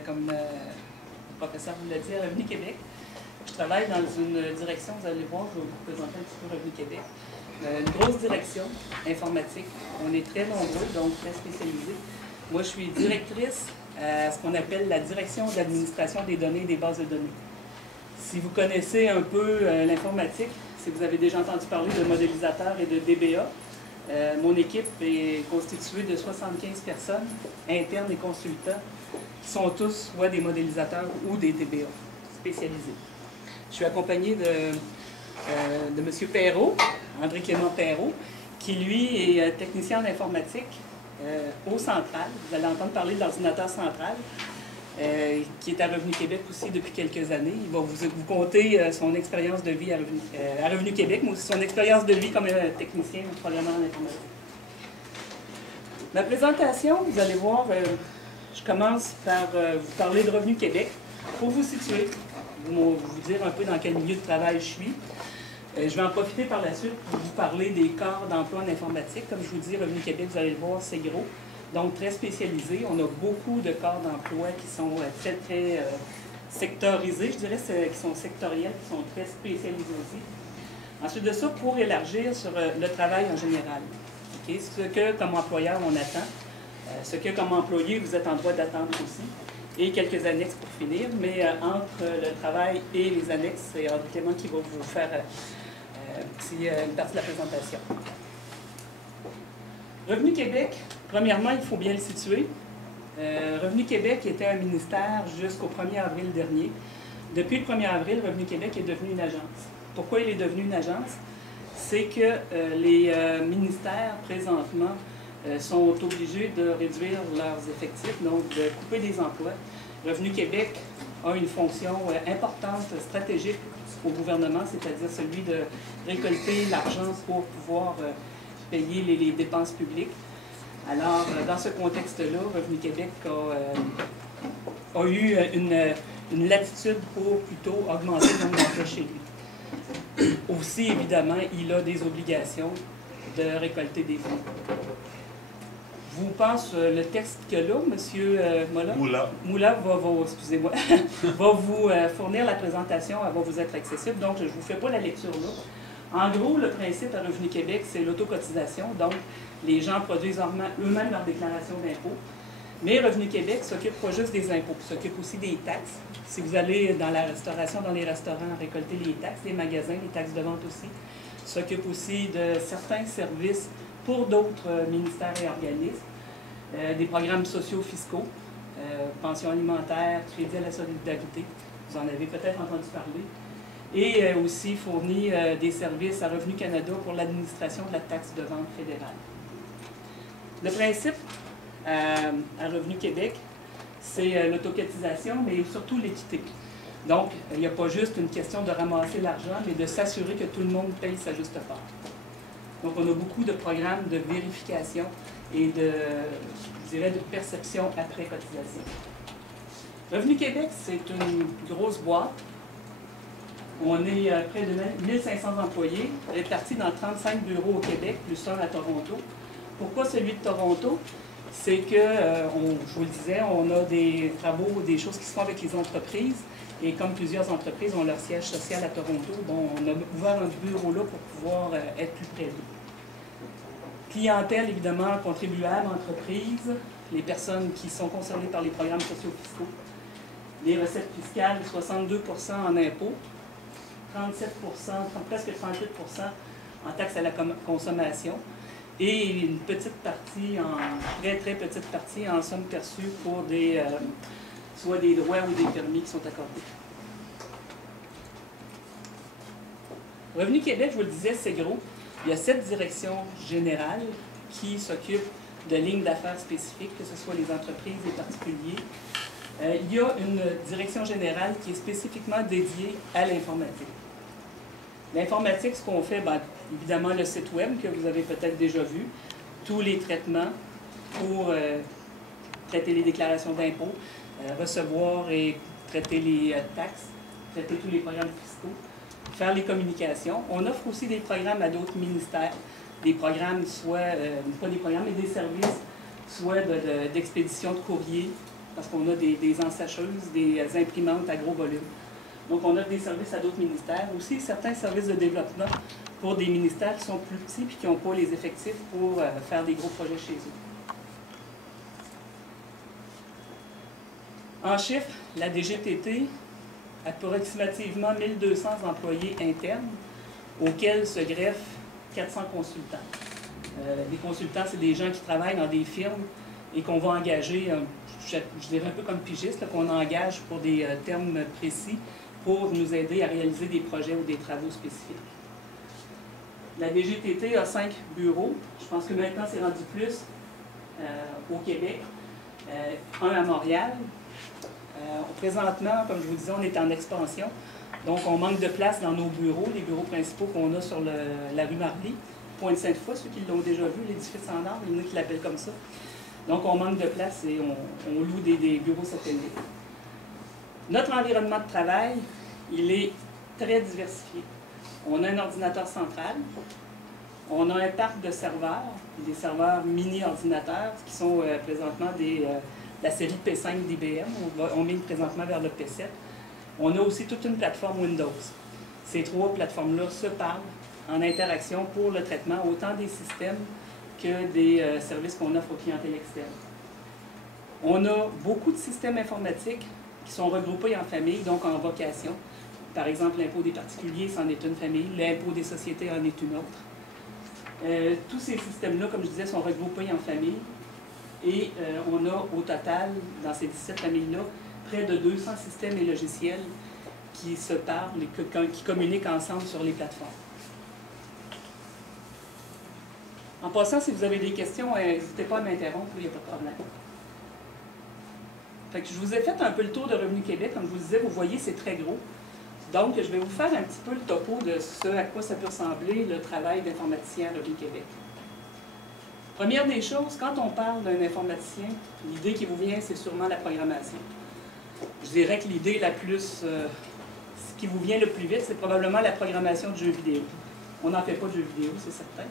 Comme le professeur vous l'a dit, à Revenu Québec. Je travaille dans une direction, vous allez voir, je vais vous présenter un petit peu Revenu Québec. Une grosse direction informatique. On est très nombreux, donc très spécialisés. Moi, je suis directrice à ce qu'on appelle la direction d'administration des données et des bases de données. Si vous connaissez un peu l'informatique, si vous avez déjà entendu parler de modélisateurs et de DBA, mon équipe est constituée de 75 personnes, internes et consultants, qui sont tous soit des modélisateurs ou des DBA spécialisés. Je suis accompagné de M. Perrault, André Clément Perrault, qui lui est technicien en informatique au Central. Vous allez entendre parler de l'ordinateur central, qui est à Revenu Québec aussi depuis quelques années. Il va vous conter son expérience de vie à Revenu Québec, mais aussi son expérience de vie comme technicien programmeur en informatique. Ma présentation, vous allez voir, je commence par vous parler de Revenu Québec pour vous situer, vous dire un peu dans quel milieu de travail je suis. Je vais en profiter par la suite pour vous parler des corps d'emploi en informatique. Comme je vous dis, Revenu Québec, vous allez le voir, c'est gros. Donc, très spécialisé. On a beaucoup de corps d'emploi qui sont très sectorisés, je dirais, qui sont sectoriels, qui sont très spécialisés aussi. Ensuite de ça, pour élargir sur le travail en général. Okay? Ce que, comme employeur, on attend. Ce que, comme employé, vous êtes en droit d'attendre aussi. Et quelques annexes pour finir. Mais entre le travail et les annexes, c'est André Clément qui va vous faire une partie de la présentation. Revenu Québec, premièrement, il faut bien le situer. Revenu Québec était un ministère jusqu'au 1er avril dernier. Depuis le 1er avril, Revenu Québec est devenu une agence. Pourquoi il est devenu une agence? C'est que les ministères, présentement, sont obligés de réduire leurs effectifs, donc de couper des emplois. Revenu Québec a une fonction importante, stratégique au gouvernement, c'est-à-dire celui de récolter l'argent pour pouvoir payer les dépenses publiques. Alors, dans ce contexte-là, Revenu Québec a eu une latitude pour plutôt augmenter le nombre d'emplois chez lui. Aussi, évidemment, il a des obligations de récolter des fonds. Je vous passe le texte que là, M. Moula va vous fournir la présentation, elle va vous être accessible, donc je ne vous fais pas la lecture là. En gros, le principe à Revenu Québec, c'est l'autocotisation, donc les gens produisent eux-mêmes leur déclaration d'impôt, mais Revenu Québec ne s'occupe pas juste des impôts, il s'occupe aussi des taxes. Si vous allez dans la restauration, dans les restaurants, récolter les taxes, les magasins, les taxes de vente aussi, s'occupe aussi de certains services pour d'autres ministères et organismes, des programmes sociaux fiscaux, pension alimentaire, crédit à la solidarité, vous en avez peut-être entendu parler, et aussi fournit des services à Revenu Canada pour l'administration de la taxe de vente fédérale. Le principe à Revenu Québec, c'est l'autocotisation, mais surtout l'équité. Donc, il n'y a pas juste une question de ramasser l'argent, mais de s'assurer que tout le monde paye sa juste part. Donc, on a beaucoup de programmes de vérification et je dirais, de perception après cotisation. Revenu Québec, c'est une grosse boîte. On est près de 1500 employés, répartis dans 35 bureaux au Québec, plus un à Toronto. Pourquoi celui de Toronto? C'est que, je vous le disais, on a des travaux, des choses qui se font avec les entreprises. Et comme plusieurs entreprises ont leur siège social à Toronto, bon, on a ouvert un bureau là pour pouvoir être plus près d'eux. Clientèle, évidemment, contribuables, entreprises, les personnes qui sont concernées par les programmes sociaux fiscaux. Les recettes fiscales, 62% en impôts, 37%, presque 38% en taxes à la consommation et une petite partie, très petite partie en somme perçue pour soit des droits ou des permis qui sont accordés. Revenu Québec, je vous le disais, c'est gros. Il y a 7 directions générales qui s'occupent de lignes d'affaires spécifiques, que ce soit les entreprises, les particuliers. Il y a une direction générale qui est spécifiquement dédiée à l'informatique. L'informatique, ce qu'on fait, évidemment, le site web que vous avez peut-être déjà vu, tous les traitements pour traiter les déclarations d'impôts, recevoir et traiter les taxes, traiter tous les programmes fiscaux, faire les communications. On offre aussi des programmes à d'autres ministères, des programmes, soit, pas des programmes, mais des services, soit d'expédition de courrier, parce qu'on a des ensacheuses, des imprimantes à gros volume. Donc, on offre des services à d'autres ministères. Aussi, certains services de développement pour des ministères qui sont plus petits et qui n'ont pas les effectifs pour faire des gros projets chez eux. En chiffres, la DGTT a approximativement 1200 employés internes auxquels se greffent 400 consultants. Les consultants, c'est des gens qui travaillent dans des firmes et qu'on va engager, je dirais un peu comme pigistes, qu'on engage pour des termes précis pour nous aider à réaliser des projets ou des travaux spécifiques. La DGTT a 5 bureaux. Je pense que maintenant, c'est rendu plus au Québec. Un à Montréal. Présentement, comme je vous disais, on est en expansion. Donc, on manque de place dans nos bureaux, les bureaux principaux qu'on a sur la rue Marly, Pointe-Sainte-Foy, ceux qui l'ont déjà vu, l'édifice en arbre, il y en a qui l'appellent comme ça. Donc, on manque de place et on loue des bureaux satellites. Notre environnement de travail, il est très diversifié. On a un ordinateur central, on a un parc de serveurs, des serveurs mini-ordinateurs qui sont présentement la série P5 d'IBM. On mine présentement vers le P7. On a aussi toute une plateforme Windows. Ces 3 plateformes-là se parlent en interaction pour le traitement autant des systèmes que des services qu'on offre aux clientèles externes. On a beaucoup de systèmes informatiques qui sont regroupés en familles, donc en vocation. Par exemple, l'impôt des particuliers, c'en est une famille, l'impôt des sociétés en est une autre. Tous ces systèmes-là, comme je disais, sont regroupés en familles. Et on a au total, dans ces 17 familles-là, près de 200 systèmes et logiciels qui se parlent et qui communiquent ensemble sur les plateformes. En passant, si vous avez des questions, n'hésitez pas à m'interrompre, il n'y a pas de problème. Fait que je vous ai fait un peu le tour de Revenu Québec. Comme je vous disais, vous voyez, c'est très gros. Donc, je vais vous faire un petit peu le topo de ce à quoi ça peut ressembler le travail d'informaticien à Revenu Québec. Première des choses, quand on parle d'un informaticien, l'idée qui vous vient, c'est sûrement la programmation. Je dirais que l'idée la plus, ce qui vous vient le plus vite, c'est probablement la programmation de jeux vidéo. On n'en fait pas de jeux vidéo, c'est certain,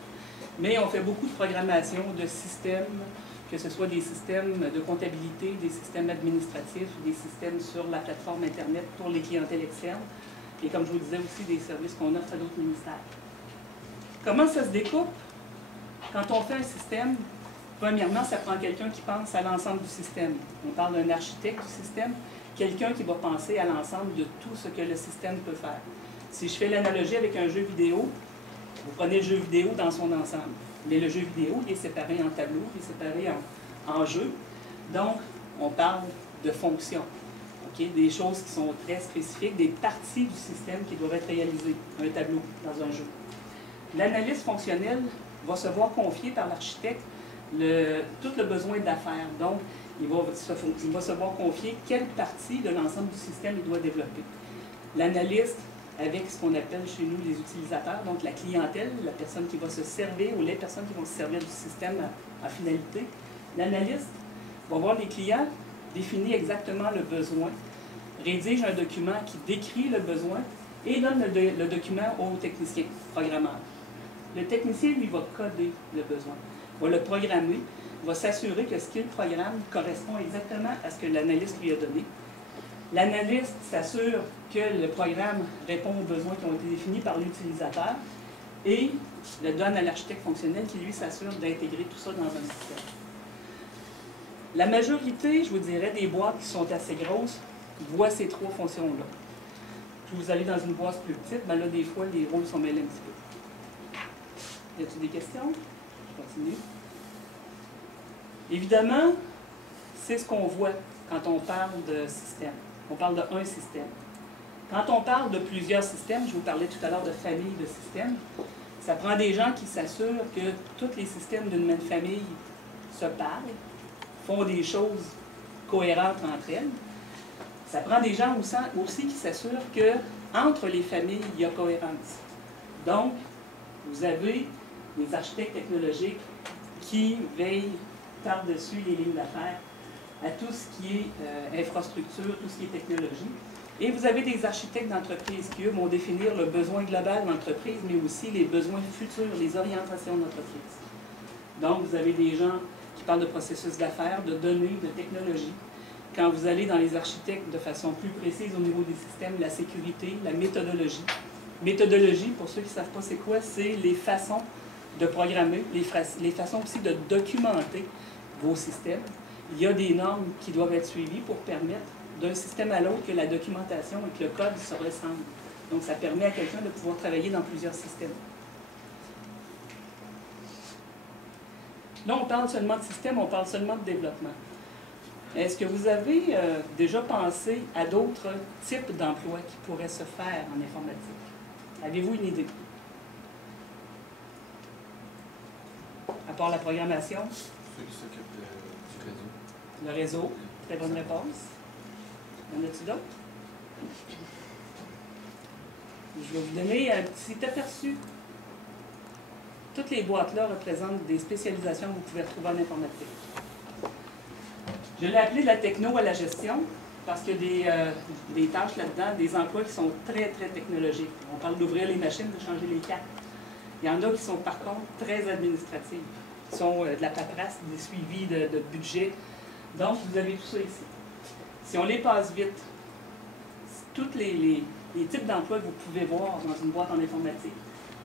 mais on fait beaucoup de programmation de systèmes, que ce soit des systèmes de comptabilité, des systèmes administratifs, des systèmes sur la plateforme Internet pour les clientèles externes, et comme je vous disais aussi, des services qu'on offre à d'autres ministères. Comment ça se découpe? Quand on fait un système, premièrement, ça prend quelqu'un qui pense à l'ensemble du système. On parle d'un architecte du système, quelqu'un qui va penser à l'ensemble de tout ce que le système peut faire. Si je fais l'analogie avec un jeu vidéo, vous prenez le jeu vidéo dans son ensemble. Mais le jeu vidéo, il est séparé en tableaux, il est séparé en jeux. Donc, on parle de fonctions. Okay? Des choses qui sont très spécifiques, des parties du système qui doivent être réalisées, un tableau dans un jeu. L'analyse fonctionnelle va se voir confier par l'architecte tout le besoin d'affaires. Donc, il va se voir confier quelle partie de l'ensemble du système il doit développer. L'analyste, avec ce qu'on appelle chez nous les utilisateurs, donc la clientèle, la personne qui va se servir ou les personnes qui vont se servir du système en finalité, l'analyste va voir les clients, définir exactement le besoin, rédige un document qui décrit le besoin et donne le document au technicien programmeur. Le technicien, lui, va coder le besoin, va le programmer, va s'assurer que ce qu'il programme correspond exactement à ce que l'analyste lui a donné. L'analyste s'assure que le programme répond aux besoins qui ont été définis par l'utilisateur et le donne à l'architecte fonctionnel qui, lui, s'assure d'intégrer tout ça dans un système. La majorité, je vous dirais, des boîtes qui sont assez grosses voient ces 3 fonctions-là. Puis vous allez dans une boîte plus petite, ben là, des fois, les rôles sont mêlés un petit peu. Y a-t-il des questions? Je continue. Évidemment, c'est ce qu'on voit quand on parle de système. On parle d'un système. Quand on parle de plusieurs systèmes, je vous parlais tout à l'heure de famille de systèmes, ça prend des gens qui s'assurent que tous les systèmes d'une même famille se parlent, font des choses cohérentes entre elles. Ça prend des gens aussi qui s'assurent qu'entre les familles, il y a cohérence. Donc, vous avez des architectes technologiques qui veillent par-dessus les lignes d'affaires à tout ce qui est infrastructure, tout ce qui est technologie. Et vous avez des architectes d'entreprise qui, eux, vont définir le besoin global de l'entreprise, mais aussi les besoins futurs, les orientations de l'entreprise. Donc, vous avez des gens qui parlent de processus d'affaires, de données, de technologie. Quand vous allez dans les architectes de façon plus précise au niveau des systèmes, la sécurité, la méthodologie. Méthodologie, pour ceux qui ne savent pas c'est quoi, c'est les façons de programmer, les façons aussi de documenter vos systèmes. Il y a des normes qui doivent être suivies pour permettre d'un système à l'autre que la documentation et que le code se ressemblent. Donc, ça permet à quelqu'un de pouvoir travailler dans plusieurs systèmes. Là, on parle seulement de système, on parle seulement de développement. Est-ce que vous avez déjà pensé à d'autres types d'emplois qui pourraient se faire en informatique? Avez-vous une idée? À part la programmation? Ceux qui s'occupent du réseau. Le réseau, très bonne réponse. En a-t-il d'autres? Je vais vous donner un petit aperçu. Toutes les boîtes-là représentent des spécialisations que vous pouvez retrouver en informatique. Je l'ai appelé de la techno à la gestion parce qu'il y a des tâches là-dedans, des emplois qui sont très, très technologiques. On parle d'ouvrir les machines, de changer les cartes. Il y en a qui sont par contre très administratifs, qui sont de la paperasse, des suivis de budget. Donc, vous avez tout ça ici. Si on les passe vite, tous les types d'emplois que vous pouvez voir dans une boîte en informatique,